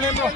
Nemo.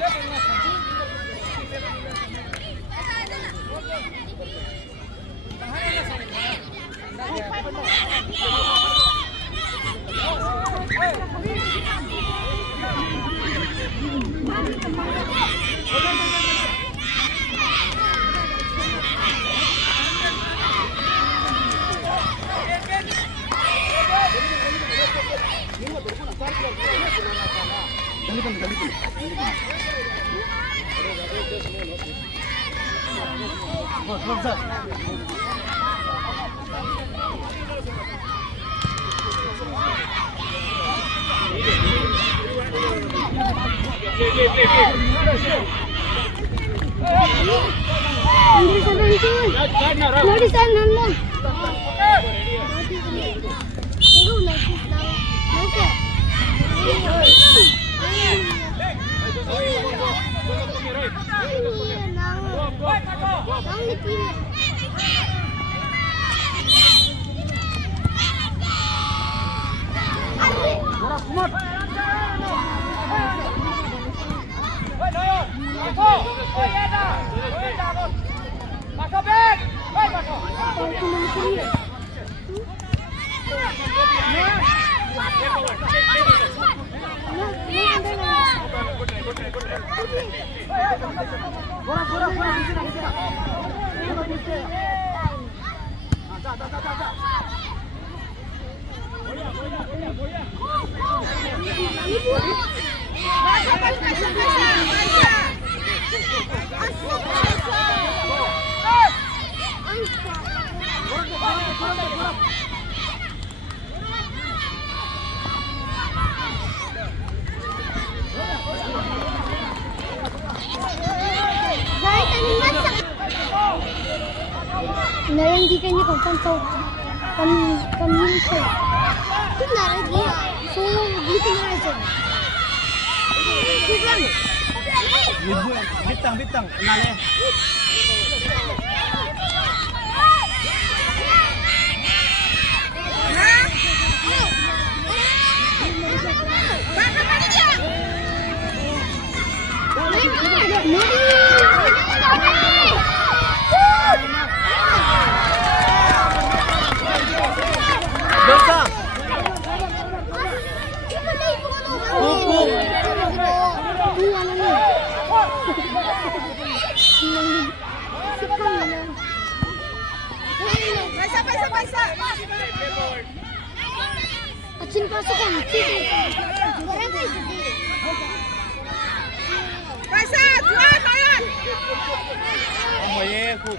Narangikan niya kung pantaw kaminto. Ito naragi. So, dito na rin siya. Bitang. Nale. Achin pasok ka. Paisa, jual bayar. Amoye ku.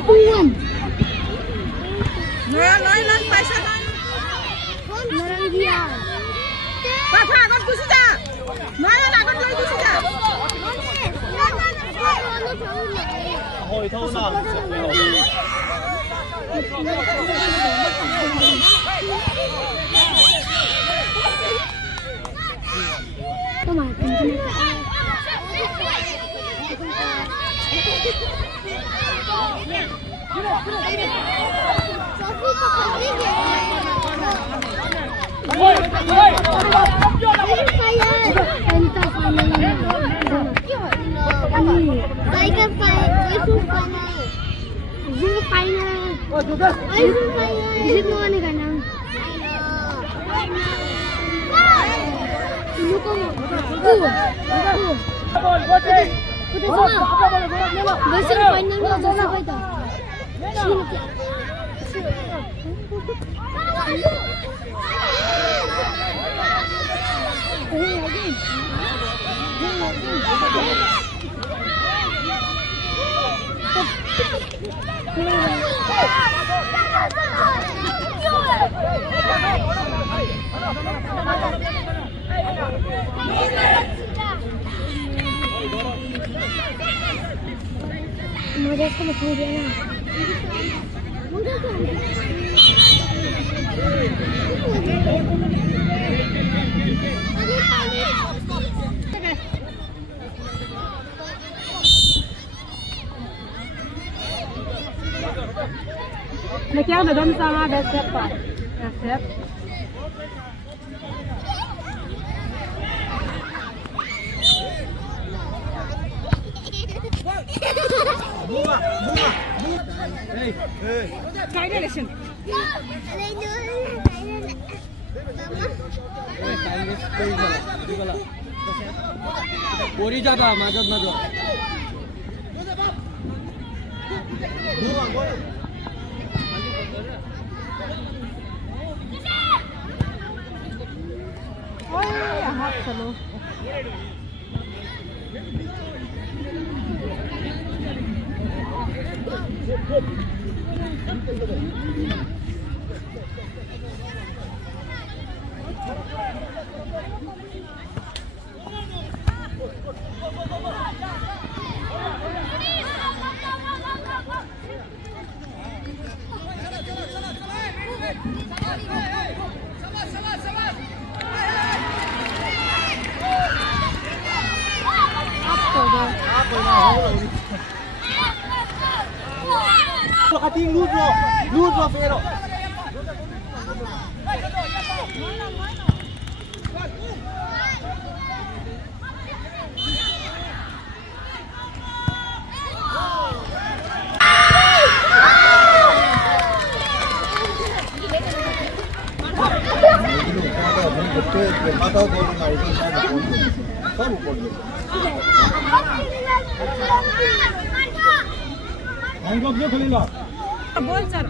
Puluhan. Noyan paisa noyan. Naranggiya. Papa akan kusi ja. Noyan akan loi kusi ja. Hồi thâu nào. Come on, come on. आणि tiger final झू final जिंकलो आणि काय नाम नको बस final में जाना पाइता मुझे इसको मत देना Lấy kéo để đâm ra để xếp phải. Xếp. Cái đây là xin. पोरी जाता माझ्यात माझं हाथ चलो Kating lút rồi phê rồi. Anggap dia kali lah. बोल sir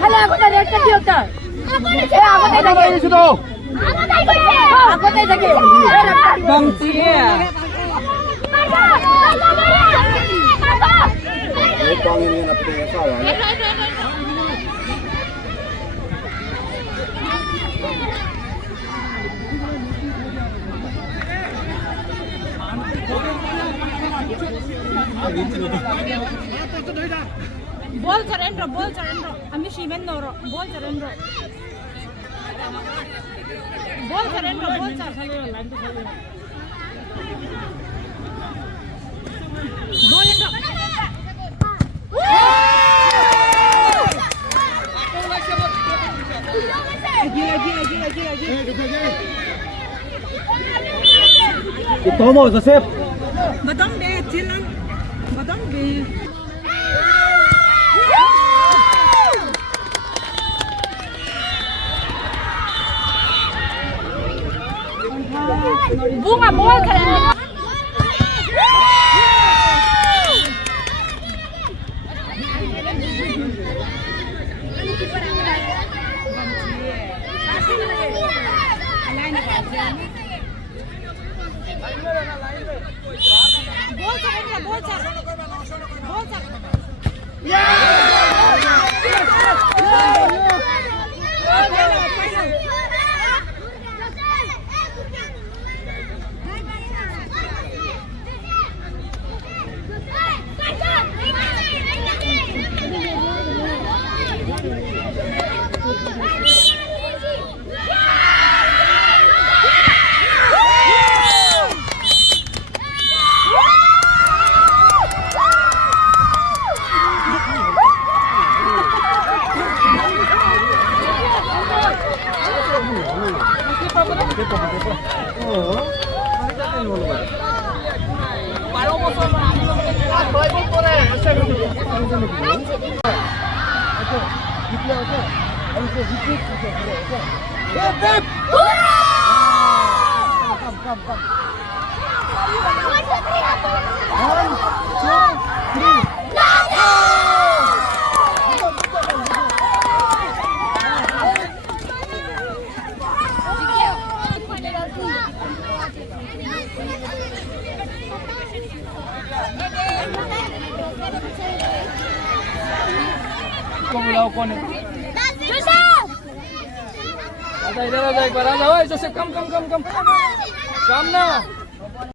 Hala, aku tak ada dia. Aku tak ada di situ. Aku tak ada. Bang Cie. Pangin na pati sa wala. बोल सरेंद्र आम्ही शिमेन नवरो बोल सरेंद्र बोल sir Ito mo sa sep. Badang be chilan badang be bunga bola keren. बुलाओ कौन है? इधर आ जा एक बार, आ जाओ जोसेफ, कम कम कम कम कम ना